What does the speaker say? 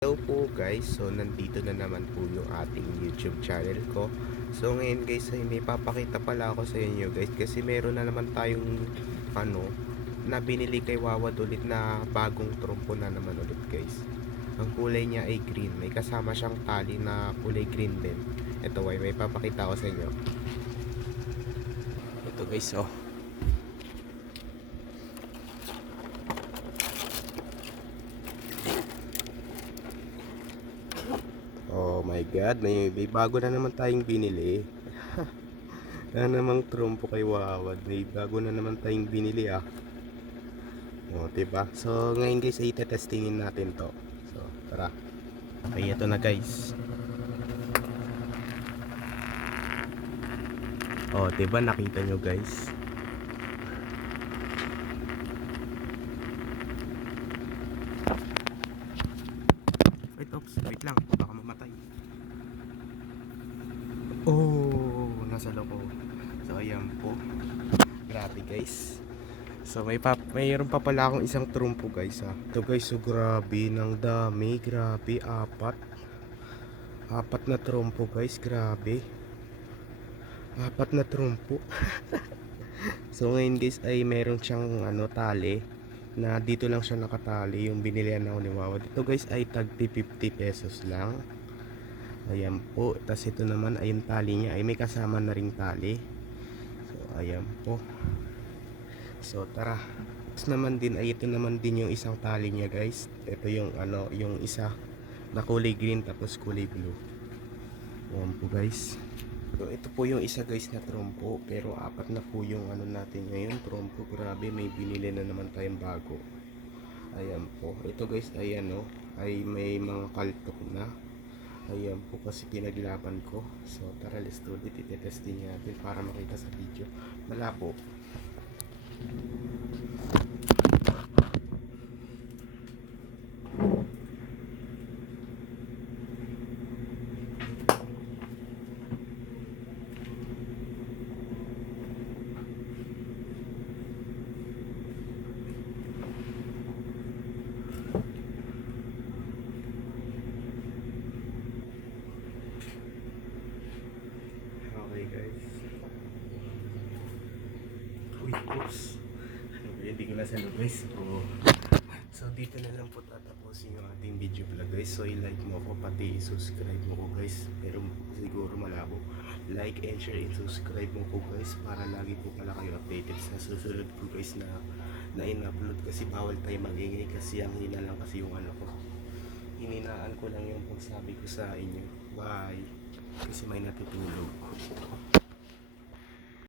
Hello po guys, so nandito na naman po yung ating YouTube channel ko. So ngayon guys ay may papakita pala ako sa inyo guys Kasi meron na naman tayong ano na binili kay Wawad ulit na bagong trompo na naman ulit guys. Ang kulay niya ay green, may kasama siyang tali na kulay green din. Ito ay may papakita ako sa inyo. Ito guys oh Oh my god, may, may bago na naman tayong binili. na namang trumpo kay Wawad. May bago na naman tayong binili ah. O, diba? So, ngayon guys, ay testingin natin to. So, tara. Okay, ito na guys. O, diba? Nakita nyo guys. Wait, oops. Wait lang. Baka mamatay. Oh, nasa loko. So, ayan po. Grabe, guys. So, may pa mayroon pa pala akong isang trumpo, guys, ha. Ito, guys, so grabe. Nang dami. Grabe, apat. Apat na trumpo, guys. Grabe. Apat na trumpo. so, ngayon, guys, ay meron siyang, ano, tali na dito lang siya nakatali yung binilihan ako ni Wawa. Dito guys ay tag 50 pesos lang. Ayan po. Tapos ito naman ay yung tali niya ay may kasama na ring tali. So ayan po. So tara. Tapos naman din ay ito naman din yung isang tali niya guys. Ito yung ano yung isa na kulay green tapos kulay blue. Ayan po guys. So, ito po yung isa guys na trompo pero apat na po yung ano natin ngayon trompo grabe may binili na naman tayong bago ayan po ito guys ayan no ay may mga kaltok na ayan po kasi pinaglaban ko. So tara let's do it. Itetesting natin para makita sa video. Malabo Okay guys. Uy, oops. Ano hindi ko nasa loob guys. So, so dito na lang po tatapusin yung ating video vlog guys. So i-like mo ko pati i-subscribe mo ko guys. Pero siguro malabo. Like and share and subscribe mo ko guys para lagi po pala kayo updated sa susunod ko guys na na in-upload kasi bawal tayo magingay kasi ang hina lang kasi yung ano ko. Hininaan ko lang yung pagsabi ko sa inyo. Bye kasi may natutulog